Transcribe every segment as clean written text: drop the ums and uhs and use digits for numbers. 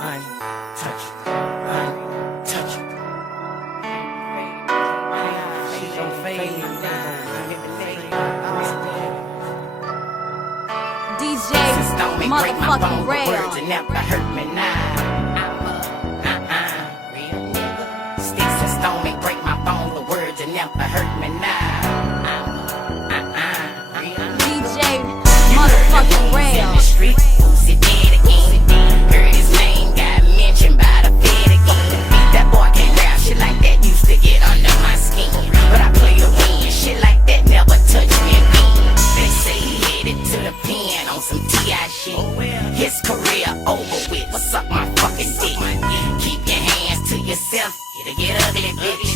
untouched, untouched. She gon' fade me down. DJ motherfucking Ray. Words and never hurt me now. I'm a real nigga. Sticks and stone may break my bones, but words and never hurt me now. I'm a real DJ motherfucking Ray. in the street, who's it dead again? Heard his name got mentioned by the Fed again. That boy can't rap shit like that, used to get under my skin. But I play to win, shit like that never touched me again. They say he headed to the pen on some T.I. shit. His career over with, suck my fucking dick. Keep your hands to yourself, it'll get ugly, bitch.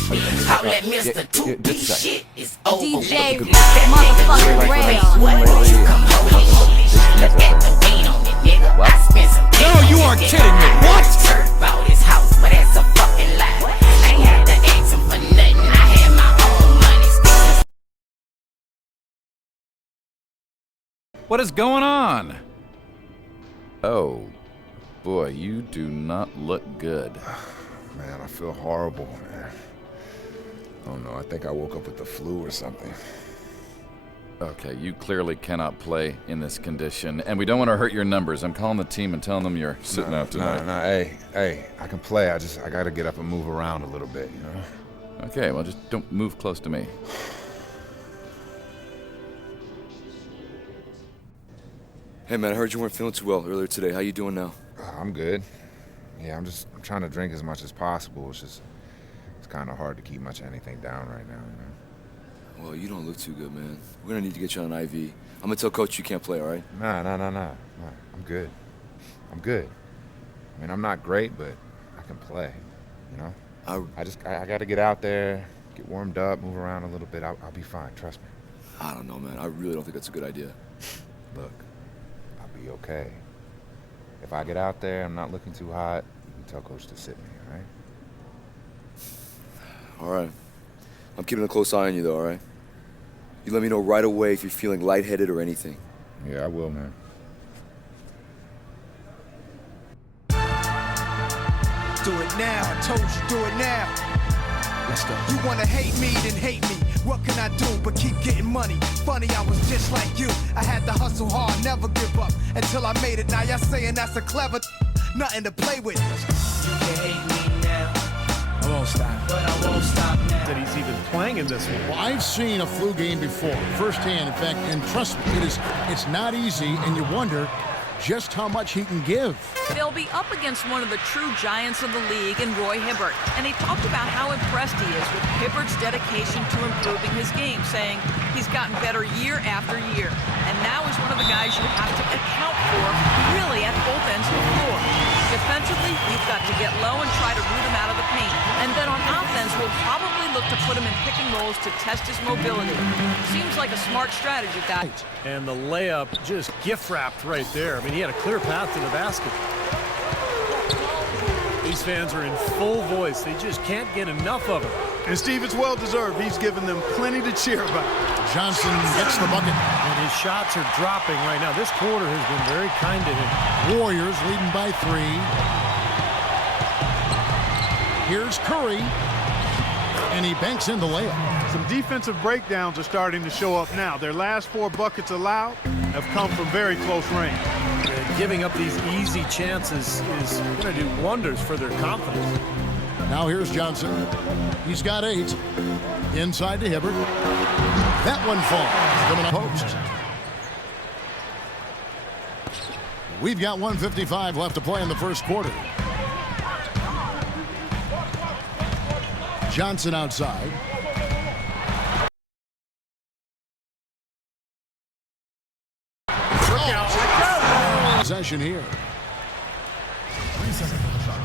All that Mr. 2-piece shit is over with. DJ motherfucking Ray. What? Come hold it. Look at the vein on it, nigga. I spent some No, you aren't kidding me. What? Heard about his house, but that's a fucking lie. I ain't had to ask him for nothing. I had my own money. What is going on? Oh, boy, you do not look good. Man, I feel horrible, man. I don't know, I think I woke up with the flu or something. Okay, you clearly cannot play in this condition, and we don't want to hurt your numbers. I'm calling the team and telling them you're sitting out tonight. No, hey, I can play. I gotta get up and move around a little bit, you know? Okay, well, just don't move close to me. Hey man, I heard you weren't feeling too well earlier today. How you doing now? I'm good. Yeah, I'm trying to drink as much as possible. It's kind of hard to keep much of anything down right now, you know? Well, you don't look too good, man. We're gonna need to get you on an IV. I'm gonna tell Coach you can't play, all right? Nah. I'm good. I mean, I'm not great, but I can play, you know? I gotta get out there, get warmed up, move around a little bit. I'll be fine, trust me. I don't know, man. I really don't think that's a good idea. Look, I'll be okay. If I get out there, I'm not looking too hot, you can tell Coach to sit me, all right? All right. I'm keeping a close eye on you, though, all right? You let me know right away if you're feeling lightheaded or anything. Yeah, I will, man. Do it now, I told you, do it now. Let's go. You wanna hate me, then hate me. What can I do but keep getting money? Funny, I was just like you. I had to hustle hard, never give up until I made it. Now y'all saying that's a clever, nothing to play with. You can hate me now, I won't stop. but I won't stop now. That he's even playing in this one. Well, I've seen a flu game before, firsthand, in fact, and trust me, it's not easy, and you wonder just how much he can give. They'll be up against one of the true giants of the league in Roy Hibbert, and he talked about how impressed he is with Hibbert's dedication to improving his game, saying he's gotten better year after year, and now is one of the guys you have to account for, really at both ends of the floor. Defensively, you've got to get low and try to root him out of the paint, and then on offense, we'll probably look to put him in pick and rolls to test his mobility. Seems like a smart strategy, guys. And the layup just gift-wrapped right there. I mean, he had a clear path to the basket. These fans are in full voice. They just can't get enough of him. And Steve, it's well-deserved. He's given them plenty to cheer about. Johnson gets the bucket. And his shots are dropping right now. This quarter has been very kind to him. Warriors leading by 3. Here's Curry, and he banks in the layup. Some defensive breakdowns are starting to show up now. Their last 4 buckets allowed have come from very close range. Giving up these easy chances is going to do wonders for their confidence. Now here's Johnson. He's got 8. Inside to Hibbert. That one falls. Coming up post. We've got 1:55 left to play in the first quarter. Johnson outside. Possession here. 3 seconds on the shot clock.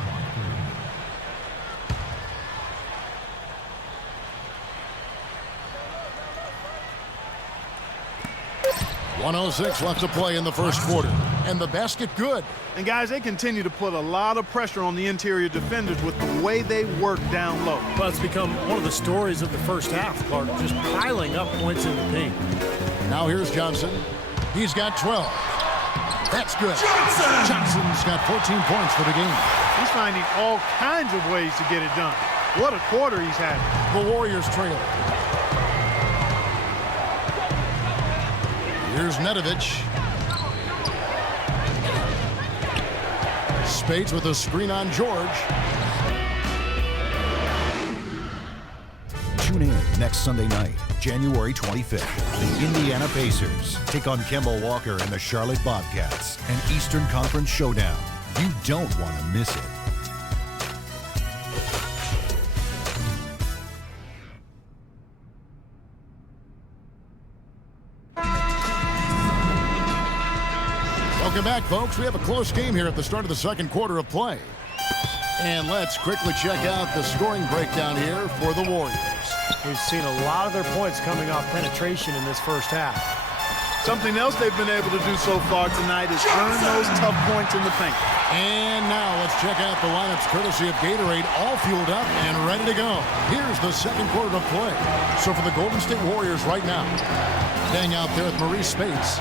1:06 left to play in the first quarter. And the basket good. And guys, they continue to put a lot of pressure on the interior defenders with the way they work down low. Well, it's become one of the stories of the first half, Clark, just piling up points in the paint. Now here's Johnson. He's got 12. That's good. Johnson Johnson's got 14 points for the game. He's finding all kinds of ways to get it done. What a quarter he's having. The Warriors trail. Here's Nedovic. Spades with a screen on George. Tune in next Sunday night, January 25th. The Indiana Pacers take on Kemba Walker and the Charlotte Bobcats. An Eastern Conference showdown. You don't want to miss it. Welcome back, folks. We have a close game here at the start of the second quarter of play. And let's quickly check out the scoring breakdown here for the Warriors. We've seen a lot of their points coming off penetration in this first half. Something else they've been able to do so far tonight is earn those tough points in the paint. And now let's check out the lineups courtesy of Gatorade, all fueled up and ready to go. Here's the second quarter of play. So for the Golden State Warriors right now, staying out there with Maurice Speights.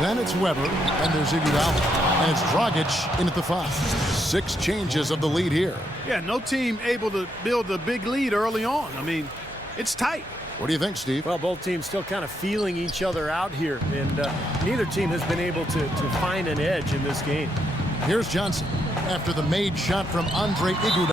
Then it's Weber, and there's Iguodala. And it's Dragic in at the 5. 6 changes of the lead here. Yeah, no team able to build a big lead early on. I mean, it's tight. What do you think, Steve? Well, both teams still kind of feeling each other out here, and neither team has been able to find an edge in this game. Here's Johnson after the made shot from Andre Iguodala.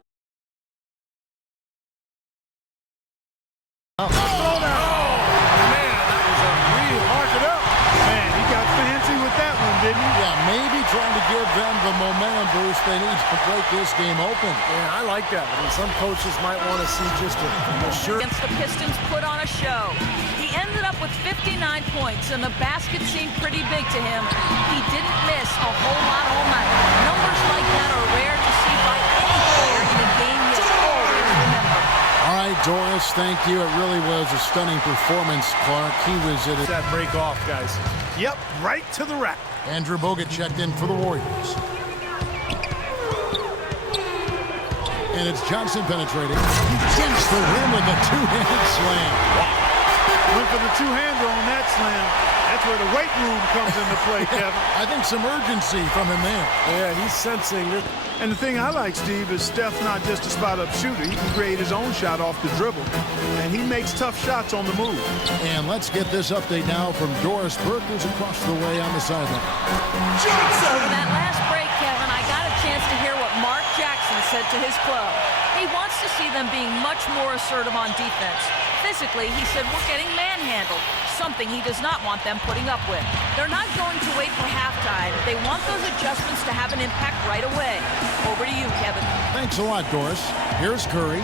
Trying to give them the momentum boost they need to break this game open. Yeah, I like that. I mean, some coaches might want to see just a sure. Against the Pistons put on a show. He ended up with 59 points, and the basket seemed pretty big to him. He didn't miss a whole lot all night. Numbers like that are rare to see by any player in a game you'll always remember. All right, Doris, thank you. It really was a stunning performance, Clark. He was at it. That break off, guys. Yep, right to the rack. Andrew Bogut checked in for the Warriors. And it's Johnson penetrating. He gets the rim with a two-handed slam. Went for the two-hander on that slam. That's where the weight room comes into play, Kevin. I think some urgency from him there. Yeah, he's sensing it. And the thing I like, Steve, is Steph's not just a spot-up shooter. He can create his own shot off the dribble. And he makes tough shots on the move. And let's get this update now from Doris Burke, who's across the way on the sideline. Over that last break, Kevin, I got a chance to hear what Mark Jackson said to his club. He wants to see them being much more assertive on defense. Physically, he said, we're getting manhandled, something he does not want them putting up with. They're not going to wait for halftime. They want those adjustments to have an impact right away. Over to you, Kevin. Thanks a lot, Doris. Here's Curry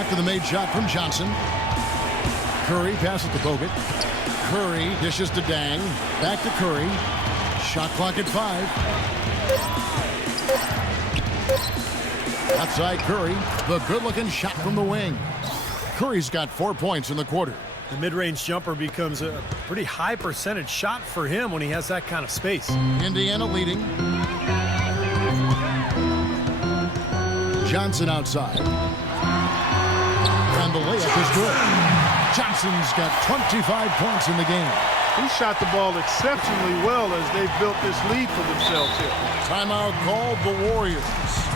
after the made shot from Johnson. Curry passes to Bogut. Curry dishes to Dang. Back to Curry. Shot clock at 5. Outside Curry, the good-looking shot from the wing. Curry's got 4 points in the quarter. The mid-range jumper becomes a pretty high percentage shot for him when he has that kind of space. Indiana leading. Johnson outside. And the layup is good. Johnson's got 25 points in the game. He shot the ball exceptionally well as they've built this lead for themselves here. Timeout called the Warriors.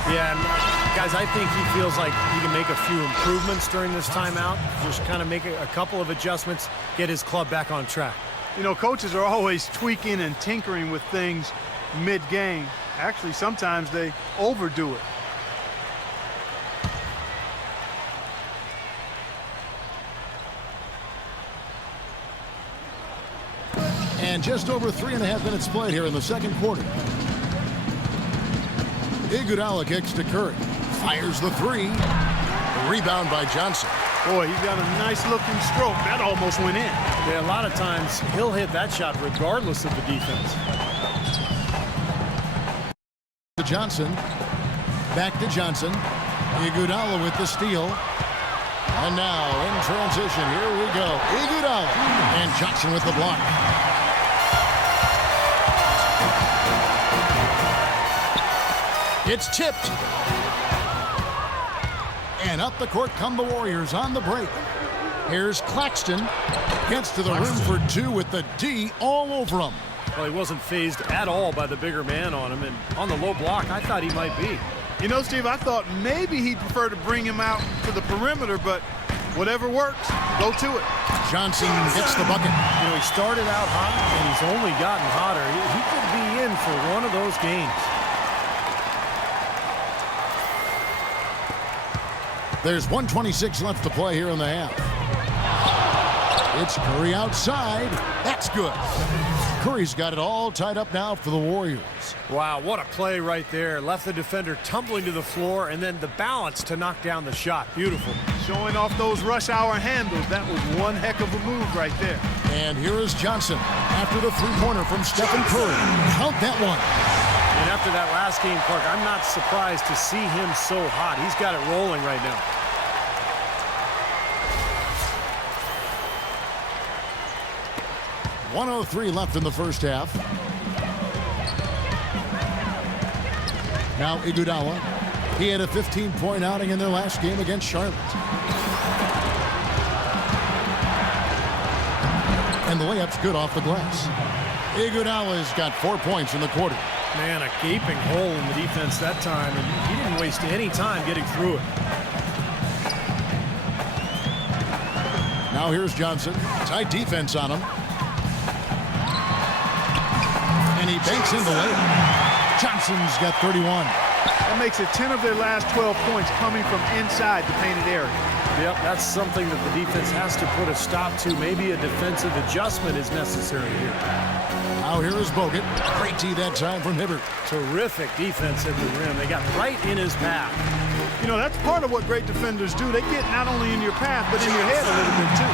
Yeah, and guys, I think he feels like he can make a few improvements during this timeout. Just kind of make a couple of adjustments, get his club back on track. You know, coaches are always tweaking and tinkering with things mid-game. Actually, sometimes they overdo it. And just over 3.5 minutes played here in the second quarter. Iguodala kicks to Curry. Fires the 3. A rebound by Johnson. Boy, he got a nice-looking stroke. That almost went in. Yeah, a lot of times he'll hit that shot regardless of the defense. To Johnson. Back to Johnson. Iguodala with the steal. And now in transition, here we go. Iguodala. And Johnson with the block. It's tipped. And up the court come the Warriors on the break. Here's Claxton. Gets to the rim for 2 with the D all over him. Well, he wasn't phased at all by the bigger man on him, and on the low block, I thought he might be. You know, Steve, I thought maybe he'd prefer to bring him out to the perimeter, but whatever works, go to it. Johnson gets the bucket. You know, he started out hot, and he's only gotten hotter. He could be in for one of those games. There's 1:26 left to play here in the half. It's Curry outside. That's good. Curry's got it all tied up now for the Warriors. Wow, what a play right there. Left the defender tumbling to the floor, and then the balance to knock down the shot. Beautiful. Showing off those rush hour handles. That was one heck of a move right there. And here is Johnson after the three-pointer from Stephen Curry. Count that one. And after that last game, Clark, I'm not surprised to see him so hot. He's got it rolling right now. .103 left in the first half. Now Iguodala. He had a 15-point outing in their last game against Charlotte. And the layup's good off the glass. Iguodala's got 4 points in the quarter. Man, a gaping hole in the defense that time, and he didn't waste any time getting through it. Now here's Johnson. Tight defense on him. And he banks in the layup. Johnson's got 31. That makes it 10 of their last 12 points coming from inside the painted area. Yep, that's something that the defense has to put a stop to. Maybe a defensive adjustment is necessary here. Now here is Bogut. Great tee that time from Hibbert. Terrific defense at the rim. They got right in his path. You know, that's part of what great defenders do. They get not only in your path, but in your head a little bit too.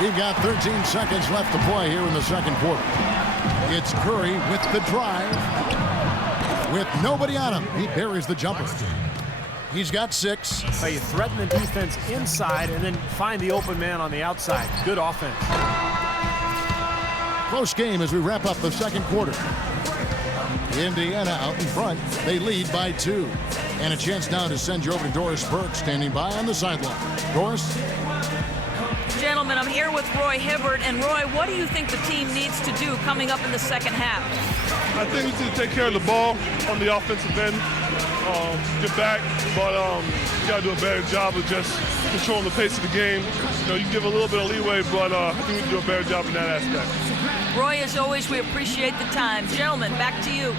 We've got 13 seconds left to play here in the second quarter. It's Curry with the drive. With nobody on him, he buries the jumper. He's got 6. So you threaten the defense inside and then find the open man on the outside. Good offense. Close game as we wrap up the second quarter. Indiana out in front. They lead by 2. And a chance now to send you over to Doris Burke standing by on the sideline. Doris? Gentlemen, I'm here with Roy Hibbert. And Roy, what do you think the team needs to do coming up in the second half? I think we need to take care of the ball on the offensive end, get back, but you got to do a better job of just controlling the pace of the game. You know, you give a little bit of leeway, but I think we can do a better job in that aspect. Roy, as always, we appreciate the time. Gentlemen, back to you.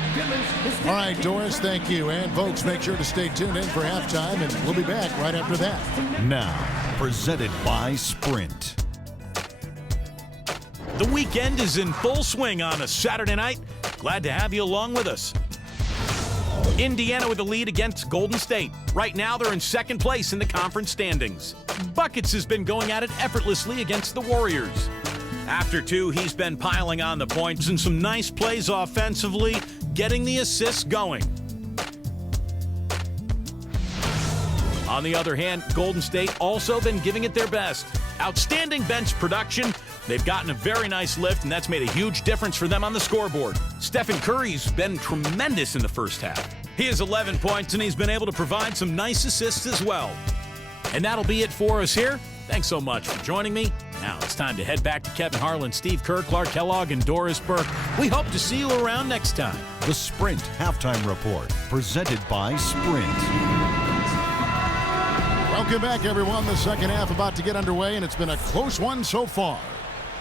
All right, Doris, thank you. And folks, make sure to stay tuned in for halftime, and we'll be back right after that. Now, presented by Sprint. The weekend is in full swing on a Saturday night. Glad to have you along with us. Indiana with the lead against Golden State. Right now, they're in second place in the conference standings. Buckets has been going at it effortlessly against the Warriors. After 2, he's been piling on the points and some nice plays offensively, getting the assists going. On the other hand, Golden State also been giving it their best. Outstanding bench production. They've gotten a very nice lift, and that's made a huge difference for them on the scoreboard. Stephen Curry's been tremendous in the first half. He has 11 points, and he's been able to provide some nice assists as well. And that'll be it for us here. Thanks so much for joining me. Now it's time to head back to Kevin Harlan, Steve Kerr, Clark Kellogg, and Doris Burke. We hope to see you around next time. The Sprint Halftime Report, presented by Sprint. Welcome back, everyone. The second half about to get underway, and it's been a close one so far.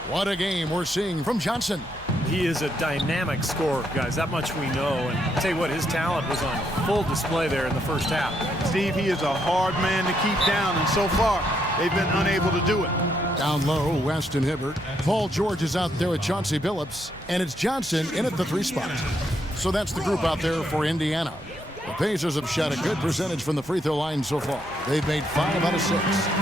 What a game we're seeing from Johnson. He is a dynamic scorer, guys. That much we know. And I'll tell you what, his talent was on full display there in the first half. Steve, he is a hard man to keep down, and so far, they've been unable to do it. Down low, Weston Hibbert. Paul George is out there with Chauncey Billups, and it's Johnson in at the 3 spot. So that's the group out there for Indiana. The Pacers have shot a good percentage from the free throw line so far. They've made 5 out of 6.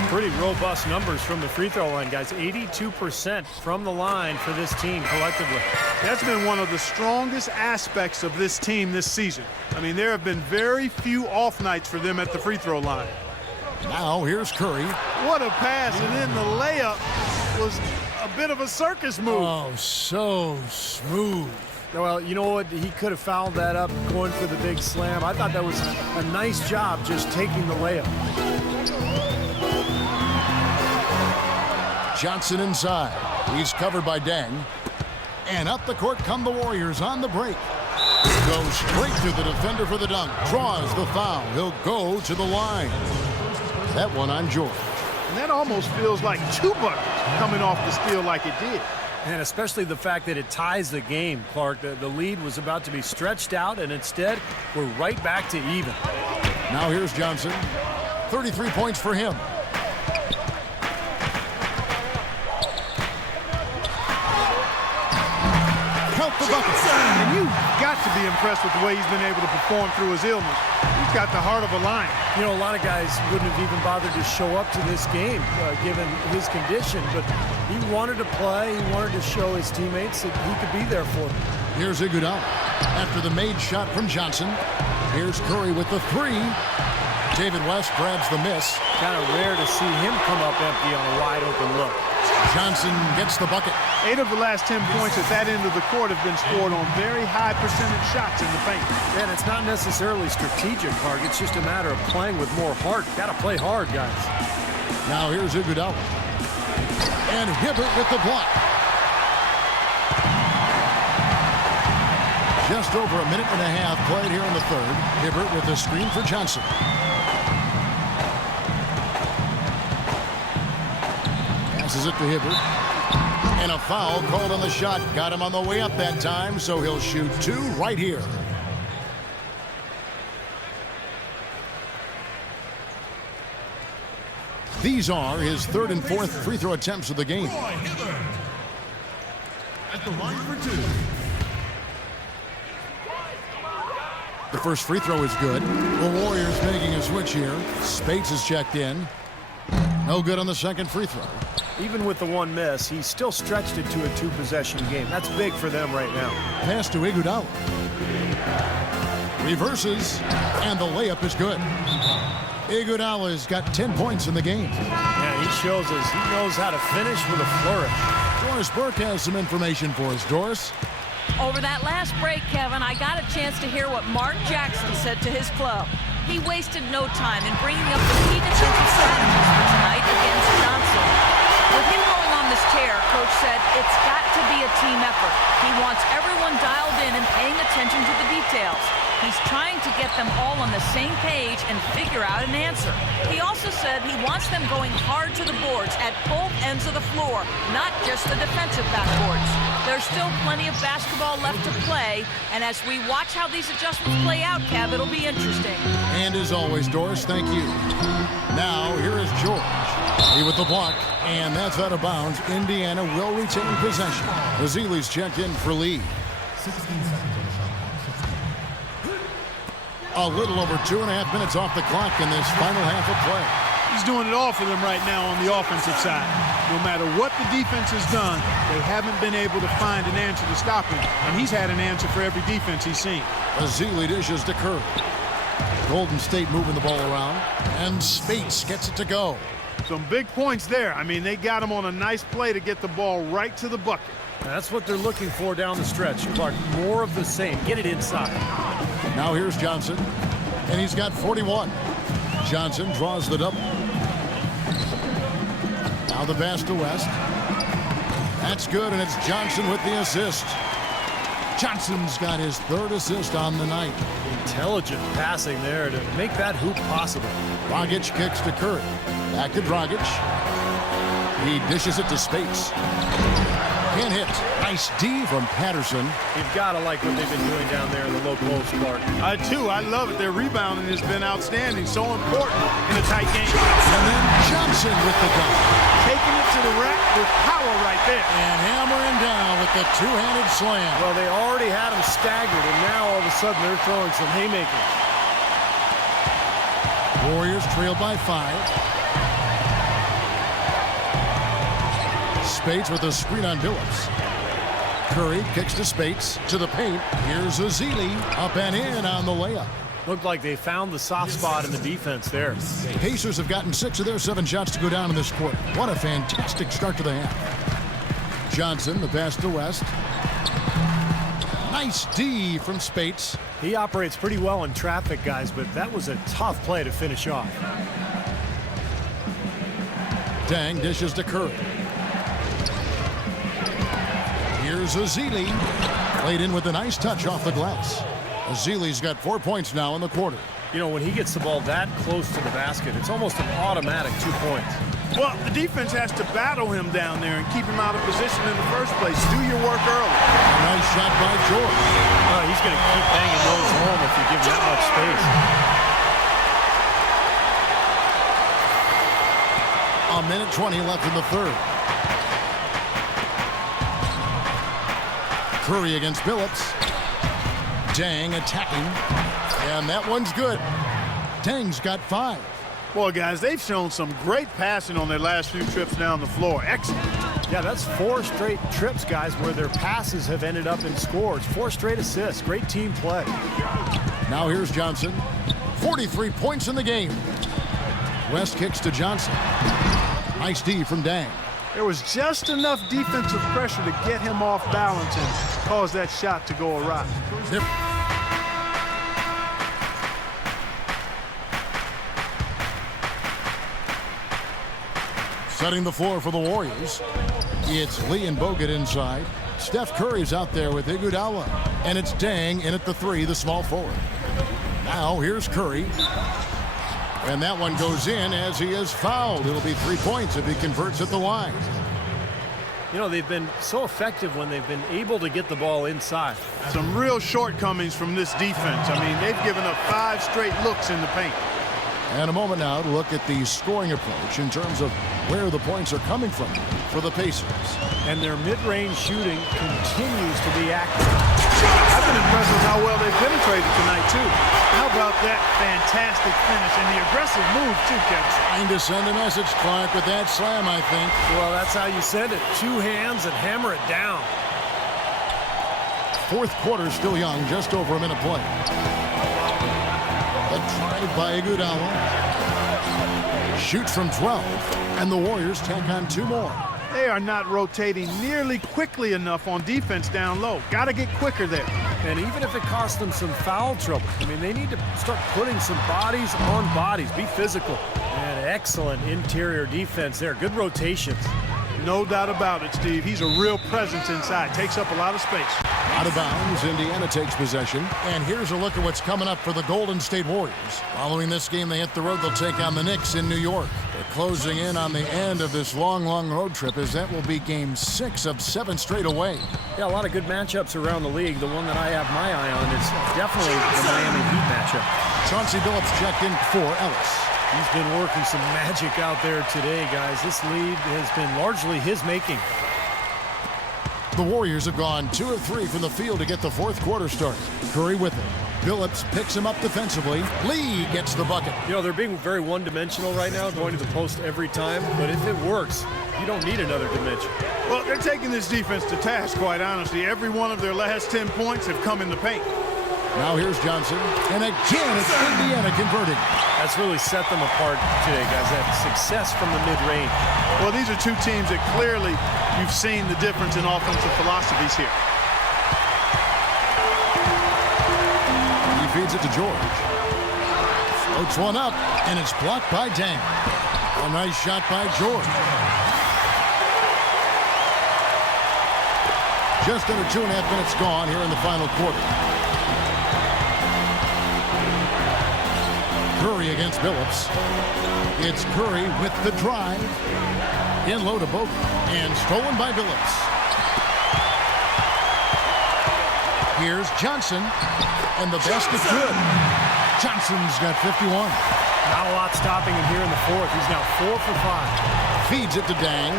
Pretty robust numbers from the free throw line, guys. 82% from the line for this team collectively. That's been one of the strongest aspects of this team this season. I mean, there have been very few off nights for them at the free throw line. Now here's Curry. What a pass, and then the layup was a bit of a circus move. Oh, so smooth. Well, you know what? He could have fouled that up going for the big slam. I thought that was a nice job just taking the layup. Johnson inside. He's covered by Dang. And up the court come the Warriors on the break. Goes straight to the defender for the dunk. Draws the foul. He'll go to the line. That one on George. And that almost feels like 2 buckets coming off the steal like it did. And especially the fact that it ties the game, Clark. The lead was about to be stretched out, and instead, we're right back to even. Now here's Johnson. 33 points for him. Count the buckets. And you've got to be impressed with the way he's been able to perform through his illness. He's got the heart of a lion. You know, a lot of guys wouldn't have even bothered to show up to this game given his condition, but he wanted to play. He wanted to show his teammates that he could be there for them. Here's Iguodala. After the made shot from Johnson, here's Curry with the 3. David West grabs the miss. Kind of rare to see him come up empty on a wide open look. Johnson gets the bucket. 8 of the last 10 points at that end of the court have been scored on very high percentage shots in the paint. And it's not necessarily strategic, Clark. It's just a matter of playing with more heart. Got to play hard, guys. Now here's Iguodala. And Hibbert with the block. Just over a minute and a half played here in the third. Hibbert with the screen for Johnson. Passes it to Hibbert. And a foul called on the shot. Got him on the way up that time, so he'll shoot 2 right here. These are his 3rd and 4th free throw attempts of the game. At the line for 2. The first free throw is good. The Warriors making a switch here. Spates is checked in. No good on the second free throw. Even with the 1 miss, he's still stretched it to a 2-possession game. That's big for them right now. Pass to Iguodala. Reverses, and the layup is good. Iguodala's got 10 points in the game. Yeah, he shows us he knows how to finish with a flourish. Doris Burke has some information for us. Doris? Over that last break, Kevin, I got a chance to hear what Mark Jackson said to his club. He wasted no time in bringing up the key defensive strategies for tonight against Johnson. With him going on this tear, Coach said it's got to be a team effort. He wants everyone dialed in and paying attention to the details. He's trying to get them all on the same page and figure out an answer. He also said he wants them going hard to the boards at both ends of the floor, not just the defensive backboards. There's still plenty of basketball left to play, and as we watch how these adjustments play out, Kev, it'll be interesting. And as always, Doris, thank you. Now, here is George. He with the block, and that's out of bounds. Indiana will retain possession. Azili's checked in for Lee. 16 seconds on the shot clock. 16. A little over 2.5 minutes off the clock in this final half of play. He's doing it all for them right now on the offensive side. No matter what the defense has done, they haven't been able to find an answer to stop him. And he's had an answer for every defense he's seen. Azili dishes to Curry. Golden State moving the ball around. And Spates gets it to go. Some big points there. I mean, they got him on a nice play to get the ball right to the bucket. That's what they're looking for down the stretch, Clark. More of the same. Get it inside. Now here's Johnson, and he's got 41. Johnson draws the double. Now the pass to West. That's good, and it's Johnson with the assist. Johnson's got his 3rd assist on the night. Intelligent passing there to make that hoop possible. Dragic kicks to Curry. Back to Dragic. He dishes it to Spates. Can't hit. Nice D from Patterson. You've got to like what they've been doing down there in the low post, Clark. I do. I love it. Their rebounding has been outstanding. So important in a tight game. And then Johnson with the dunk. Taking it to the rack with power right there. And hammering down with the 2-handed slam. Well, they already had him staggered, and now all of a sudden they're throwing some haymakers. Warriors trail by 5. Spates with a screen on Billups. Curry kicks to Spates to the paint. Here's Azili up and in on the layup. Looked like they found the soft spot in the defense there. Pacers have gotten 6 of their 7 shots to go down in this quarter. What a fantastic start to the half. Johnson, the pass to West. Nice D from Spates. He operates pretty well in traffic, guys, but that was a tough play to finish off. Dang dishes to Curry. Here's Azili. Played in with a nice touch off the glass. Azili's got 4 points now in the quarter. You know, when he gets the ball that close to the basket, it's almost an automatic 2 points. Well, the defense has to battle him down there and keep him out of position in the first place. Do your work early. A nice shot by George. Oh, he's going to keep banging those home if you give him that much space. A minute 20 left in the third. Curry against Billups. Dang attacking. And that one's good. Dang's got 5. Boy, guys, they've shown some great passing on their last few trips down the floor. Excellent. Yeah, that's 4 straight trips, guys, where their passes have ended up in scores. 4 straight assists. Great team play. Now here's Johnson. 43 points in the game. West kicks to Johnson. Nice D from Dang. There was just enough defensive pressure to get him off balance and cause that shot to go awry. Setting the floor for the Warriors. It's Lee and Bogut inside. Steph Curry's out there with Iguodala. And it's Dang in at the 3, the small forward. Now here's Curry. And that one goes in as he is fouled. It'll be 3 points if he converts at the line. You know, they've been so effective when they've been able to get the ball inside. Some real shortcomings from this defense. I mean, they've given up 5 straight looks in the paint. And a moment now to look at the scoring approach in terms of where the points are coming from for the Pacers. And their mid-range shooting continues to be active. I've been impressed with how well they penetrated tonight, too. How about that fantastic finish and the aggressive move, too, Kevin? Trying to send a message, Clark, with that slam, I think. Well, that's how you send it. 2 hands and hammer it down. Fourth quarter still young, just over a minute play. A drive by Iguodala. Shoots from 12, and the Warriors tack on 2 more. They are not rotating nearly quickly enough on defense down low. Got to get quicker there. And even if it costs them some foul trouble, I mean, they need to start putting some bodies on bodies. Be physical. And excellent interior defense there. Good rotations. No doubt about it, Steve. He's a real presence inside. Takes up a lot of space. Out of bounds, Indiana takes possession. And here's a look at what's coming up for the Golden State Warriors. Following this game, they hit the road. They'll take on the Knicks in New York. They're closing in on the end of this long, long road trip, as that will be game 6 of 7 straight away. Yeah, a lot of good matchups around the league. The one that I have my eye on is definitely the Miami Heat matchup. Chauncey Billups checked in for Ellis. He's been working some magic out there today, guys. This lead has been largely his making. The Warriors have gone 2 of 3 from the field to get the fourth quarter started. Curry with it. Billups picks him up defensively. Lee gets the bucket. You know, they're being very one-dimensional right now, going to the post every time. But if it works, you don't need another dimension. Well, they're taking this defense to task, quite honestly. Every one of their last 10 points have come in the paint. Now here's Johnson. And again, it's Indiana converting. That's really set them apart today, guys. That success from the mid-range. Well, these are 2 teams that clearly you've seen the difference in offensive philosophies here. He feeds it to George. Floats one up, and it's blocked by Dang. A nice shot by George. Just under 2.5 minutes gone here in the final quarter. Curry against Billups. It's Curry with the drive. In low to Bogut. And stolen by Billups. Here's Johnson. And the basket good. Johnson's got 51. Not a lot stopping him here in the fourth. He's now 4 for 5. Feeds it to Dang.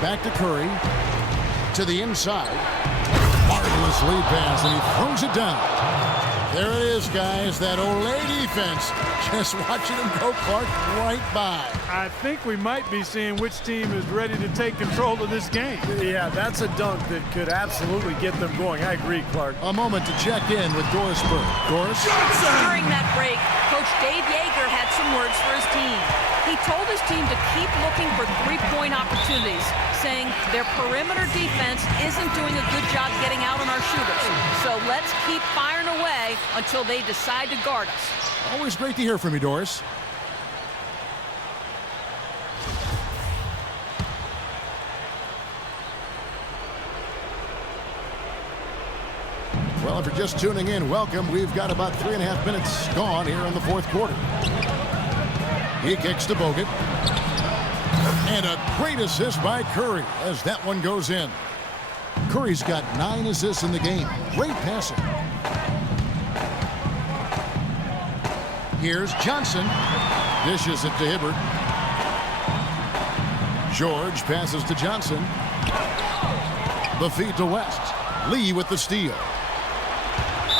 Back to Curry. To the inside. Marvelous lead pass, and he throws it down. There it is, guys. That Olay defense. Just watching him go, Clark, right by. I think we might be seeing which team is ready to take control of this game. Yeah, that's a dunk that could absolutely get them going. I agree, Clark. A moment to check in with Doris Burke. Doris? During that break, Coach Dave Yeager had some words for his team. He told his team to keep looking for 3-point opportunities, saying their perimeter defense isn't doing a good job getting out on our shooters. So let's keep firing away until they decide to guard us. Always great to hear from you, Doris. Well, if you're just tuning in, welcome. We've got about 3.5 minutes gone here in the fourth quarter. He kicks to Bogut. And a great assist by Curry as that one goes in. Curry's got 9 assists in the game. Great passing. Here's Johnson. Dishes it to Hibbert. George passes to Johnson. The feed to West. Lee with the steal.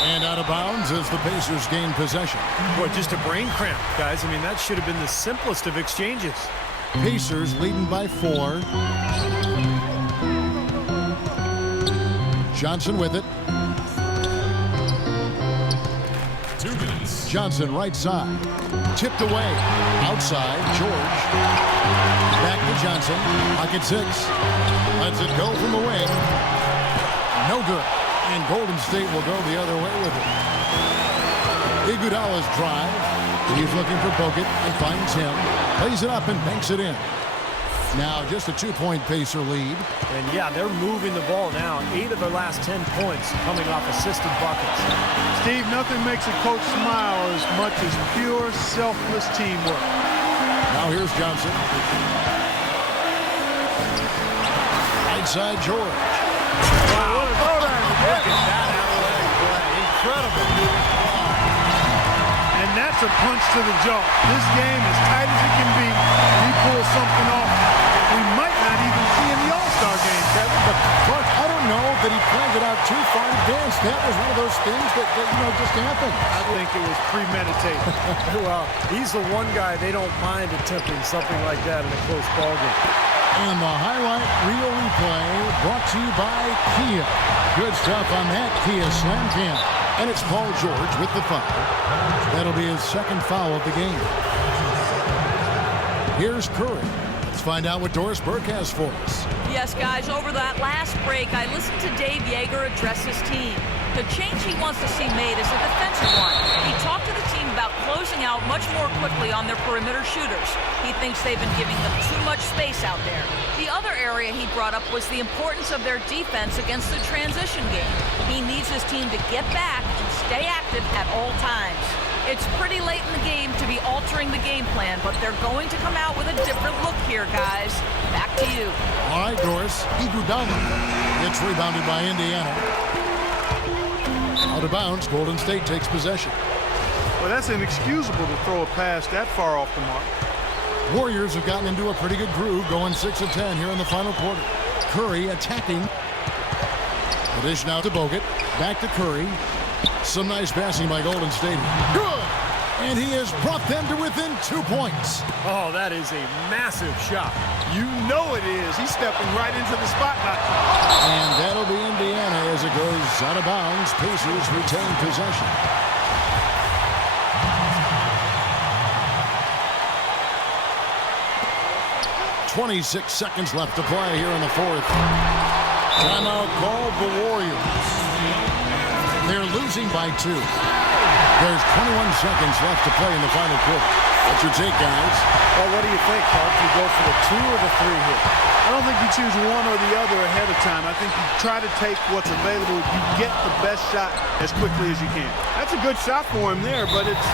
And out of bounds as the Pacers gain possession. Boy, just a brain cramp, guys. I mean, that should have been the simplest of exchanges. Pacers leading by 4. Johnson with it. 2 minutes. Johnson right side. Tipped away. Outside, George. Back to Johnson. Pocket 6. Lets it go from the wing. No good. And Golden State will go the other way with it. Iguodala's drive. He's looking for Bogut and finds him. Plays it up and banks it in. Now just a 2-point Pacer lead. And yeah, they're moving the ball now. 8 of their last 10 points coming off assisted buckets. Steve, nothing makes a coach smile as much as pure, selfless teamwork. Now here's Johnson. Right side, George. Wow, what a throwdown. Look at that athletic play. Incredible. And that's a punch to the jaw. This game, as tight as it can be, he pulls something off we might not even see in the All-Star game, Kevin. But Clark, I don't know that he planned it out too far in advance. That was one of those things that just happened. I think it was premeditated. Well, he's the one guy they don't mind attempting something like that in a close ball game. And the highlight reel replay brought to you by Kia. Good stuff on that Kia slam cam. And it's Paul George with the foul. That'll be his second foul of the game. Here's Curry. Let's find out what Doris Burke has for us. Yes, guys, over that last break, I listened to Dave Yeager address his team. The change he wants to see made is a defensive one. He talked to the team about closing out much more quickly on their perimeter shooters. He thinks they've been giving them too much space out there. The other area he brought up was the importance of their defense against the transition game. He needs his team to get back and stay active at all times. It's pretty late in the game to be altering the game plan, but they're going to come out with a different look here, guys. Back to you. All right, Doris. Iguodala. It's rebounded by Indiana. Out of bounds, Golden State takes possession. Well, that's inexcusable to throw a pass that far off the mark. Warriors have gotten into a pretty good groove, going 6 of 10 here in the final quarter. Curry attacking. The dish now to Bogut. Back to Curry. Some nice passing by Golden State. Good! And he has brought them to within 2 points. Oh, that is a massive shot. You know it is. He's stepping right into the spotlight. And that'll be Indiana as it goes out of bounds. Pacers retain possession. .26 seconds left to play here in the fourth. Timeout called the Warriors. They're losing by 2. There's 21 seconds left to play in the final quarter. What's your take, guys? Well, what do you think, Clark? You go for the 2 or the 3 here? I don't think you choose one or the other ahead of time. I think you try to take what's available. You get the best shot as quickly as you can. That's a good shot for him there, but it's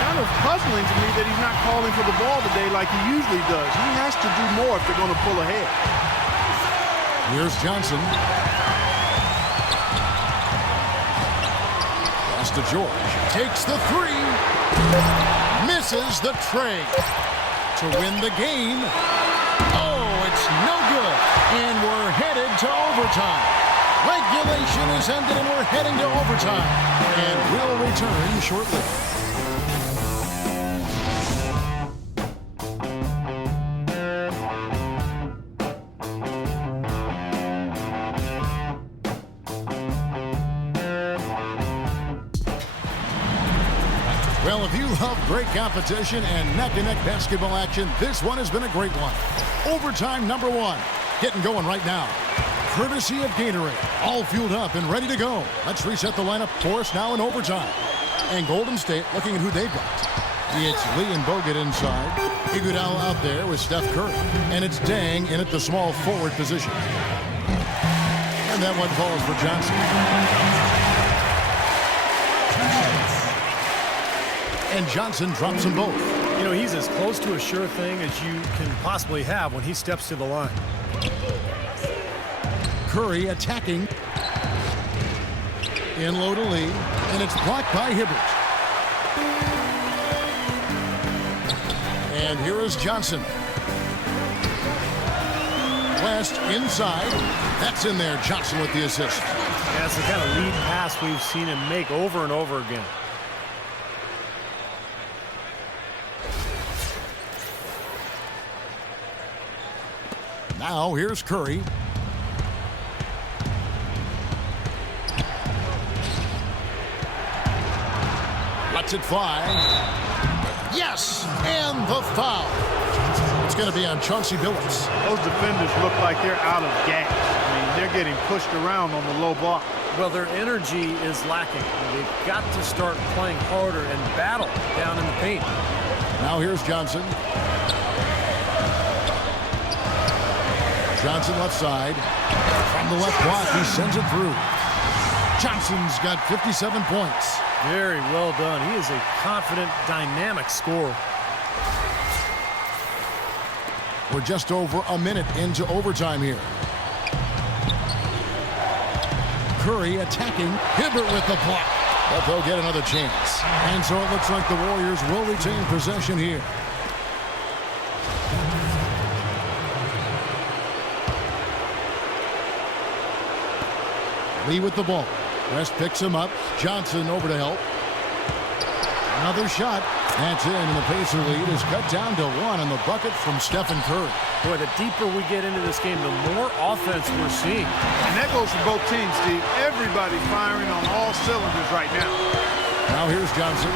kind of puzzling to me that he's not calling for the ball today like he usually does. He has to do more if they're going to pull ahead. Here's Johnson. Pass to George. Takes the 3. Misses the trade. To win the game. Oh, it's no good. And we're headed to overtime. Regulation is ended and we're heading to overtime. And we'll return shortly. Well, if you love great competition and neck-to-neck basketball action, this one has been a great one. Overtime number 1. Getting going right now. Courtesy of Gatorade. All fueled up and ready to go. Let's reset the lineup for us now in overtime. And Golden State looking at who they've got. It's Lee and Bogut inside. Iguodala out there with Steph Curry. And it's Dang in at the small forward position. And that one falls for Johnson. And Johnson drops them both. You know, he's as close to a sure thing as you can possibly have when he steps to the line. Curry attacking. In low to lead, and it's blocked by Hibbert. And here is Johnson. West inside. That's in there. Johnson with the assist. That's the kind of lead pass we've seen him make over and over again. Now here's Curry. Lets it fly. Yes! And the foul. It's going to be on Chauncey Billups. Those defenders look like they're out of gas. I mean, they're getting pushed around on the low block. Well, their energy is lacking. They've got to start playing harder and battle down in the paint. Now here's Johnson. Johnson left side. From the left block, he sends it through. Johnson's got 57 points. Very well done. He is a confident, dynamic scorer. We're just over a minute into overtime here. Curry attacking. Hibbert with the block. But they'll get another chance. And so it looks like the Warriors will retain possession here. Lee with the ball. West picks him up. Johnson over to help. Another shot. That's in, and the Pacer lead is cut down to 1 on the bucket from Stephen Curry. Boy, the deeper we get into this game, the more offense we're seeing. And that goes for both teams, Steve. Everybody firing on all cylinders right now. Now here's Johnson.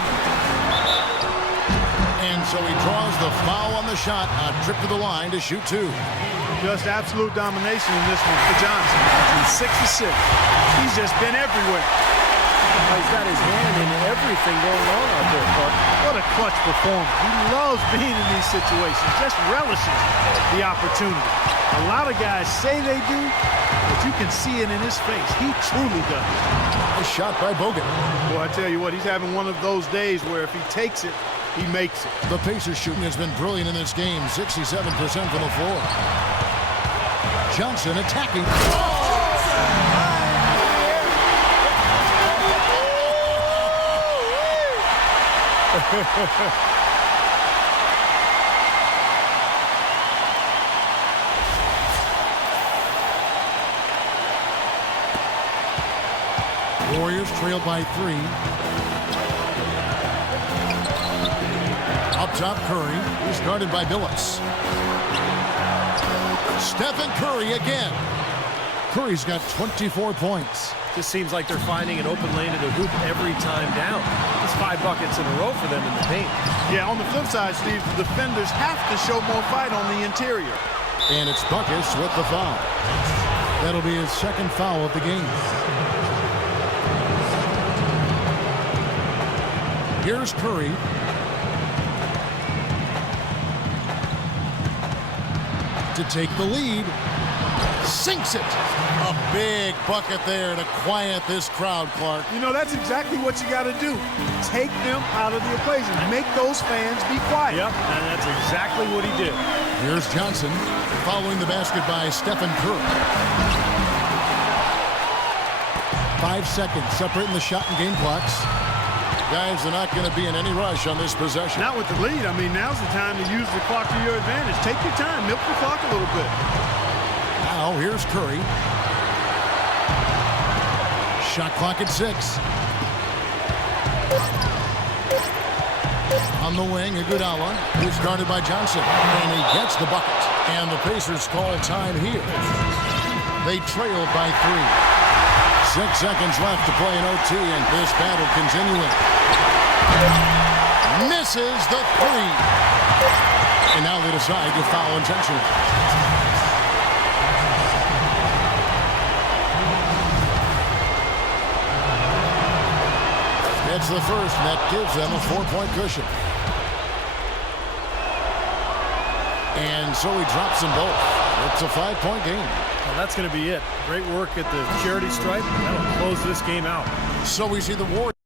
And so he draws the foul on the shot. A trip to the line to shoot 2. Just absolute domination in this one for Johnson. He's 6 for 6. He's just been everywhere. He's got his hand in everything going on out there, Clark. What a clutch performer. He loves being in these situations, just relishes the opportunity. A lot of guys say they do, but you can see it in his face. He truly does. A shot by Bogut. Boy, I tell you what, he's having one of those days where if he takes it, he makes it. The Pacers shooting has been brilliant in this game, 67% from the floor. Johnson attacking. Warriors trailed by 3. Up top, Curry. He's guarded by Billups. Stephen Curry again. Curry's got 24 points. Just seems like they're finding an open lane to the hoop every time down. It's 5 buckets in a row for them in the paint. Yeah, on the flip side, Steve, the defenders have to show more fight on the interior. And it's Buckus with the foul. That'll be his second foul of the game. Here's Curry. To take the lead. Sinks it. A big bucket there to quiet this crowd, Clark. You know, that's exactly what you got to do. Take them out of the equation. Make those fans be quiet. Yep, and that's exactly what he did. Here's Johnson following the basket by Stephen Curry. 5 seconds separating the shot and game clocks. Guys are not going to be in any rush on this possession. Not with the lead. I mean, now's the time to use the clock to your advantage. Take your time. Milk the clock a little bit. Now, here's Curry. Shot clock at 6. On the wing, Iguodala. He's guarded by Johnson. And he gets the bucket. And the Pacers call time here. They trailed by 3. 6 seconds left to play in OT, and this battle continuing. Misses the 3. And now they decide to foul intentionally. It's the first, and that gives them a 4-point cushion. And so he drops them both. It's a 5-point game. Well, that's going to be it. Great work at the charity stripe. That'll close this game out. So we see the Warriors.